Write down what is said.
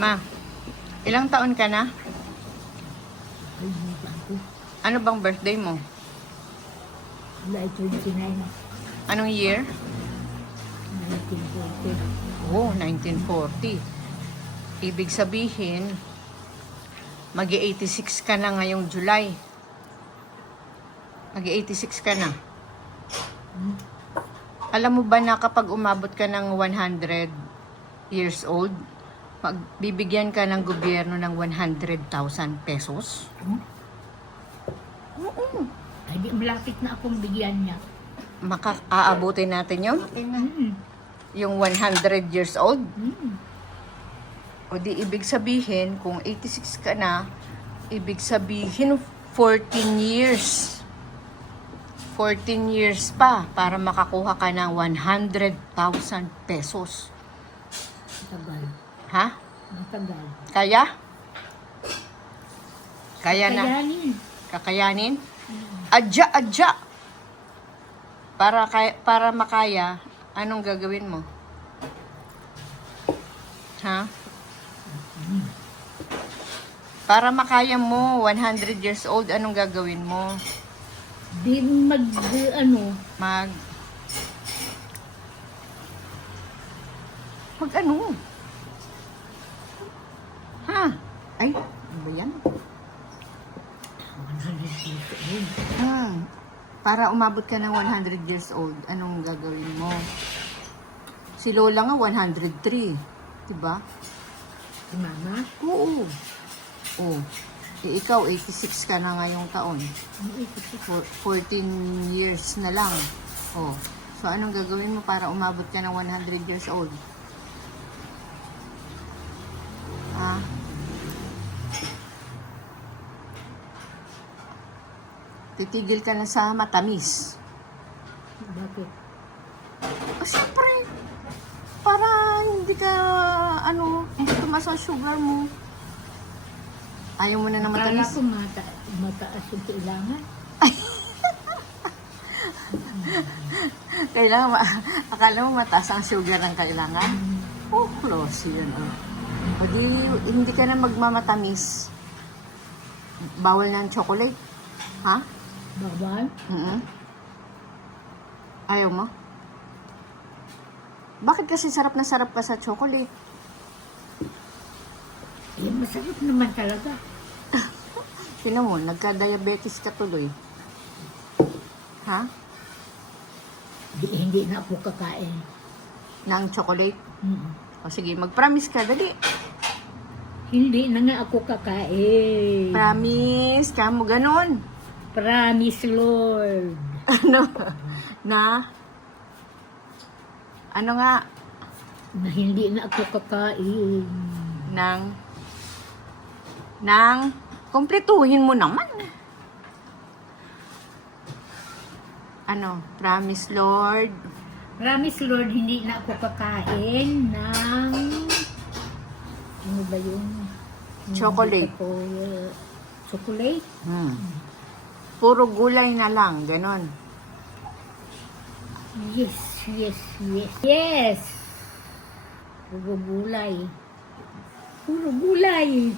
Ma, ilang taon ka na? Ay, hindi pa ako. Ano bang birthday mo? July 29, Anong year? 1940. Oh, 1940. Ibig sabihin, mag-86 ka na ngayong July. Mag-86 ka na. Alam mo ba na kapag umabot ka ng 100 years old, bibigyan ka ng gobyerno ng 100,000 pesos? Oo. Ay, di malapit na akong bigyan niya. Aabutin natin yun? Yung 100 years old? O di ibig sabihin, kung 86 ka na, ibig sabihin 14 years. 14 years pa para makakuha ka ng 100,000 pesos. Matagal. Ha? Matagal. Kaya? Kaya na? Kayanin. Kakayanin? Adya! Para makaya, anong gagawin mo? Ha? Para makaya mo, 100 years old, anong gagawin mo? Di ano, Mag ano? Ha? Ay, ano ba yan? 100 years old. Para umabot ka ng 100 years old, anong gagawin mo? Si Lola nga 103, diba? Si Mama? Oo. Oh. Ikaw, 86 ka na ngayong taon. 14 years na lang. Oh. So, anong gagawin mo para umabot ka ng 100 years old? Ha? Titigil ka na sa matamis. Bakit? Siyempre, para hindi ka, hindi tumaas ang sugar mo. Ayaw mo na ng Akala matamis? ko mataas yung kailangan. Akala mo mataas ang sugar ang kailangan? Oh, close yun. Oh. O di, hindi ka na magmamatamis. Bawal na ang chocolate. Ha? Bawal? Ayaw mo? Bakit kasi sarap na sarap ka sa chocolate? Eh, masarap naman talaga. Tingnan mo, nagka-diabetes ka tuloy. Ha? Hindi na ako kakain. Ng chocolate? O sige, mag-promise ka, dali. Hindi na nga ako kakain. Promise ka mo, ganun. Promise, Lord. Ano? Ano nga? Na hindi na ako kakain. Kumpletuhin mo naman. Ano? Promise, Lord. Promise, Lord, hindi na ako kakain ng... Ano ba yun? Chocolate. Chocolate? Puro gulay na lang, ganon. Yes. Yes! Puro gulay. Puro gulay.